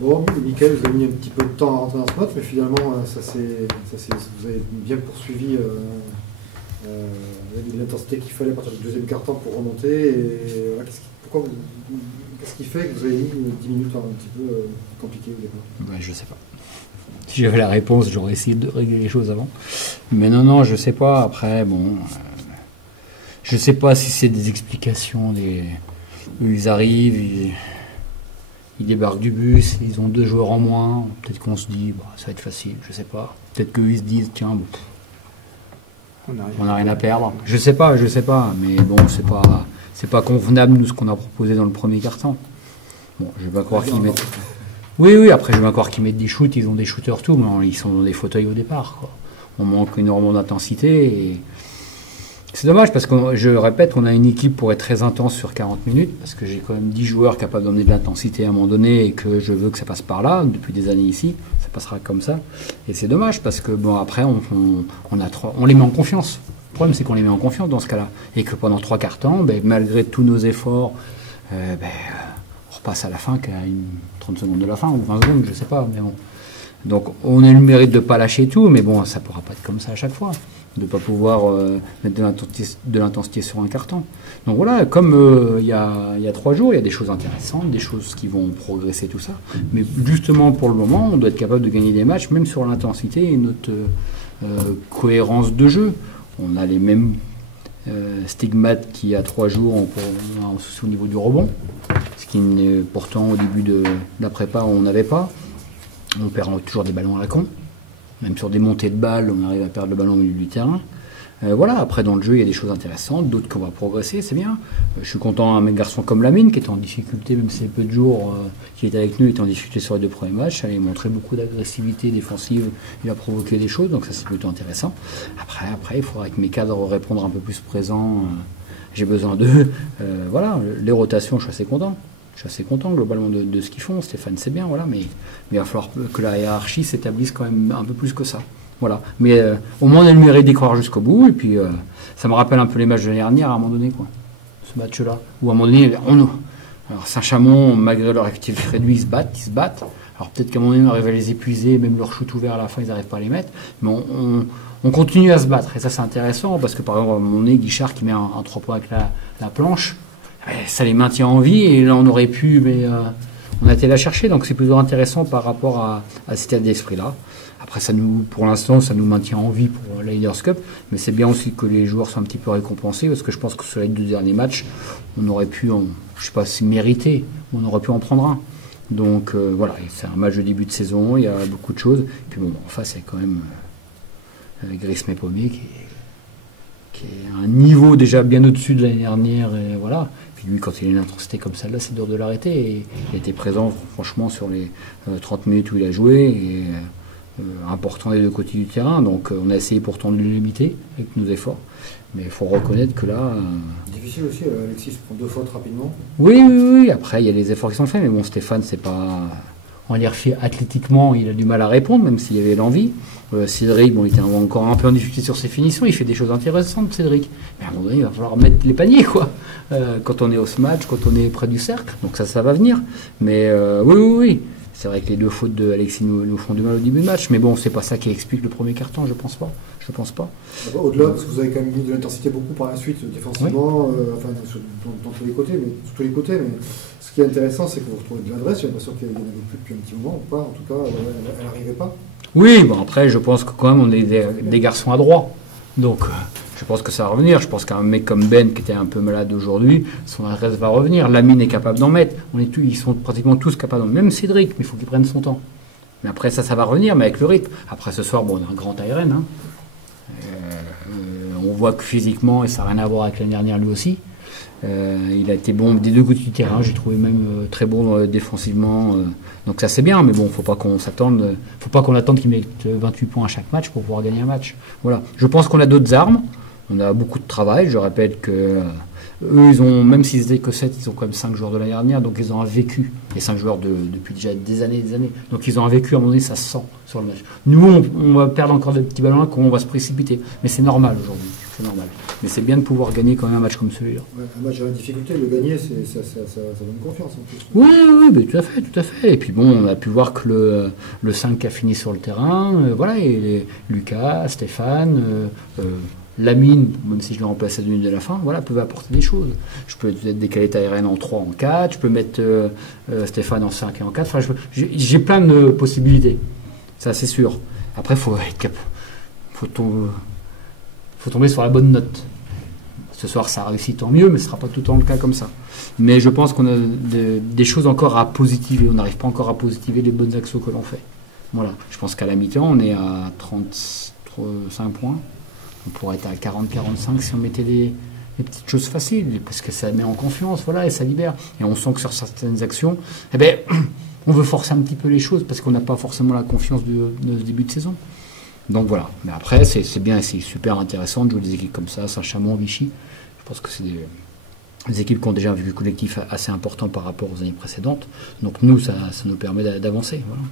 Bon, Mickaël, vous avez mis un petit peu de temps à rentrer dans ce match, mais finalement, vous avez bien poursuivi l'intensité qu'il fallait à partir du deuxième quart-temps pour remonter. Et, voilà, qu'est-ce qui fait que vous avez mis 10 minutes un petit peu compliquées au départ? Je sais pas. Si j'avais la réponse, j'aurais essayé de régler les choses avant. Mais non, je sais pas. Après, bon, je sais pas si c'est des explications. Ils arrivent, ils débarquent du bus, ils ont 2 joueurs en moins. Peut-être qu'on se dit, ça va être facile, je sais pas. Peut-être qu'eux, ils se disent, tiens, on n'a rien à perdre. Je sais pas. Mais bon, c'est pas convenable, nous, ce qu'on a proposé dans le premier quart-temps. Bon, je vais pas croire qu'ils mettent... Oui, après, je vais pas croire qu'ils mettent des shoots, ils ont des shooters tout, mais ils sont dans des fauteuils au départ, quoi. On manque énormément d'intensité et... C'est dommage parce que, je répète, on a une équipe pour être très intense sur 40 minutes, parce que j'ai quand même 10 joueurs capables d'emmener de l'intensité à un moment donné et que je veux que ça passe par là, depuis des années ici, ça passera comme ça. Et c'est dommage parce que, bon, après, on les met en confiance. Le problème, c'est qu'on les met en confiance dans ce cas-là. Et que pendant 3 quarts temps, malgré tous nos efforts, on repasse à la fin qu'à 30 secondes de la fin, ou 20 secondes, je sais pas, mais bon. Donc, on a eu le mérite de ne pas lâcher tout, mais bon, ça ne pourra pas être comme ça à chaque fois. De ne pas pouvoir mettre de l'intensité sur un carton. Donc voilà, comme il y a 3 jours, il y a des choses intéressantes, des choses qui vont progresser, tout ça. Mais justement, pour le moment, on doit être capable de gagner des matchs, même sur l'intensité et notre cohérence de jeu. On a les mêmes stigmates qu'il y a 3 jours au niveau du rebond, ce qui pourtant au début de la prépa, on n'avait pas. On perd toujours des ballons à la con. Même sur des montées de balles, on arrive à perdre le ballon au milieu du terrain. Voilà, après dans le jeu, il y a des choses intéressantes, d'autres qu'on va progresser, c'est bien. Je suis content d'un garçon comme Lamine, qui est en difficulté, même si c'est peu de jours qu'il est avec nous, il est en difficulté sur les 2 premiers matchs. Il a montré beaucoup d'agressivité défensive, il a provoqué des choses, donc ça c'est plutôt intéressant. Après, il faudra que mes cadres répondent un peu plus présents. J'ai besoin d'eux. Voilà, les rotations, je suis assez content. Je suis assez content globalement de ce qu'ils font. Stéphane, c'est bien, voilà, mais il va falloir que la hiérarchie s'établisse quand même un peu plus que ça. Voilà. Mais au moins on a le mérite d'y croire jusqu'au bout. Et puis ça me rappelle un peu les matchs de l'année dernière à un moment donné, quoi. Ce match-là. Où à un moment donné, alors Saint-Chamond, malgré leur effectif réduit, ils se battent. Alors peut-être qu'à un moment donné, on arrive à les épuiser, même leur shoot ouvert à la fin, ils n'arrivent pas à les mettre. Mais on continue à se battre. Et ça, c'est intéressant parce que par exemple, à un moment donné, Guichard qui met un 3 points avec la planche. Ça les maintient en vie et là on aurait pu, mais on a été la chercher, donc c'est plutôt intéressant par rapport à cet état d'esprit-là. Après, pour l'instant, ça nous maintient en vie pour la Leaders Cup, mais c'est bien aussi que les joueurs soient un petit peu récompensés parce que je pense que sur les 2 derniers matchs, on aurait pu, je sais pas si mériter, on aurait pu en prendre un. Donc voilà, c'est un match de début de saison, il y a beaucoup de choses. Et puis bon, en face, il y a quand même Gris Mépomé qui est à un niveau déjà bien au-dessus de l'année dernière, et voilà. Puis lui, quand il a une intensité comme celle-là, c'est dur de l'arrêter. Et il a été présent, franchement, sur les 30 minutes où il a joué, et important des 2 côtés du terrain. Donc on a essayé pourtant de le limiter avec nos efforts. Mais il faut reconnaître que là... Difficile aussi, Alexis prend 2 fautes rapidement. Oui. Après, il y a les efforts qui sont faits, mais bon, Stéphane, c'est pas... On va dire athlétiquement, il a du mal à répondre, même s'il avait l'envie. Cédric, bon, il était encore un peu en difficulté sur ses finitions. Il fait des choses intéressantes, Cédric. Mais à un moment donné, il va falloir mettre les paniers, quoi. Quand on est au match, quand on est près du cercle. Donc ça va venir. Mais oui. C'est vrai que les 2 fautes de Alexis nous font du mal au début de match. Mais bon, c'est pas ça qui explique le premier quart-temps, je pense pas. Au-delà, parce que vous avez quand même mis de l'intensité beaucoup par la suite, défensivement, oui. Dans tous les côtés, mais ce qui est intéressant, c'est que vous retrouvez de l'adresse. J'ai l'impression qu'il y en avait plus depuis un petit moment, ou pas. En tout cas, elle n'arrivait pas. Oui, bon après, je pense que quand même, on est des garçons adroits. Donc, je pense que ça va revenir. Je pense qu'un mec comme Ben, qui était un peu malade aujourd'hui, son adresse va revenir. Lamine est capable d'en mettre. Ils sont pratiquement tous capables d'en mettre. Même Cédric, mais il faut qu'il prenne son temps. Mais après, ça va revenir, mais avec le rythme. Après, ce soir, bon, on a un grand Tyren. Hein. On voit que physiquement, et ça n'a rien à voir avec l'année dernière lui aussi. Il a été bon des 2 côtés du terrain. J'ai trouvé même très bon défensivement. Donc ça c'est bien, mais bon, faut pas qu'on attende qu'il mette 28 points à chaque match pour pouvoir gagner un match. Voilà. Je pense qu'on a d'autres armes. On a beaucoup de travail. Je répète que eux, même s'ils étaient que 7, ils ont quand même 5 joueurs de l'année dernière, donc ils ont un vécu. Les 5 joueurs depuis déjà des années. Donc ils ont un vécu, à un moment donné, ça se sent sur le match. Nous, on va perdre encore des petits ballons là, qu'on va se précipiter. Mais c'est normal aujourd'hui. c'est normal. Mais c'est bien de pouvoir gagner quand même un match comme celui-là. Ouais, un match à la difficulté, le gagner, ça donne confiance en plus. Oui, oui, mais tout à fait, tout à fait. Et puis bon, on a pu voir que le 5 a fini sur le terrain, voilà, et Lucas, Stéphane, Lamine, même si je l'ai remplacé à 2 minutes de la fin, voilà, peuvent apporter des choses. Je peux peut-être décaler Tyrène en 3, en 4, je peux mettre Stéphane en 5 et en 4. Enfin, j'ai plein de possibilités, ça c'est sûr. Après, faut tomber sur la bonne note. Ce soir, ça a réussi, tant mieux, mais ce ne sera pas tout le temps le cas comme ça. Mais je pense qu'on a des choses encore à positiver. On n'arrive pas encore à positiver les bonnes actions que l'on fait. Voilà. Je pense qu'à la mi-temps, on est à 35 points. On pourrait être à 40-45 si on mettait les petites choses faciles, parce que ça met en confiance, voilà, et ça libère. Et on sent que sur certaines actions, eh ben, on veut forcer un petit peu les choses, parce qu'on n'a pas forcément la confiance de ce début de saison. Donc voilà. Mais après, c'est bien, c'est super intéressant de jouer des équipes comme ça, Saint-Chamond, Vichy. Je pense que c'est des équipes qui ont déjà un vécu collectif assez important par rapport aux années précédentes. Donc nous, ça nous permet d'avancer. Voilà.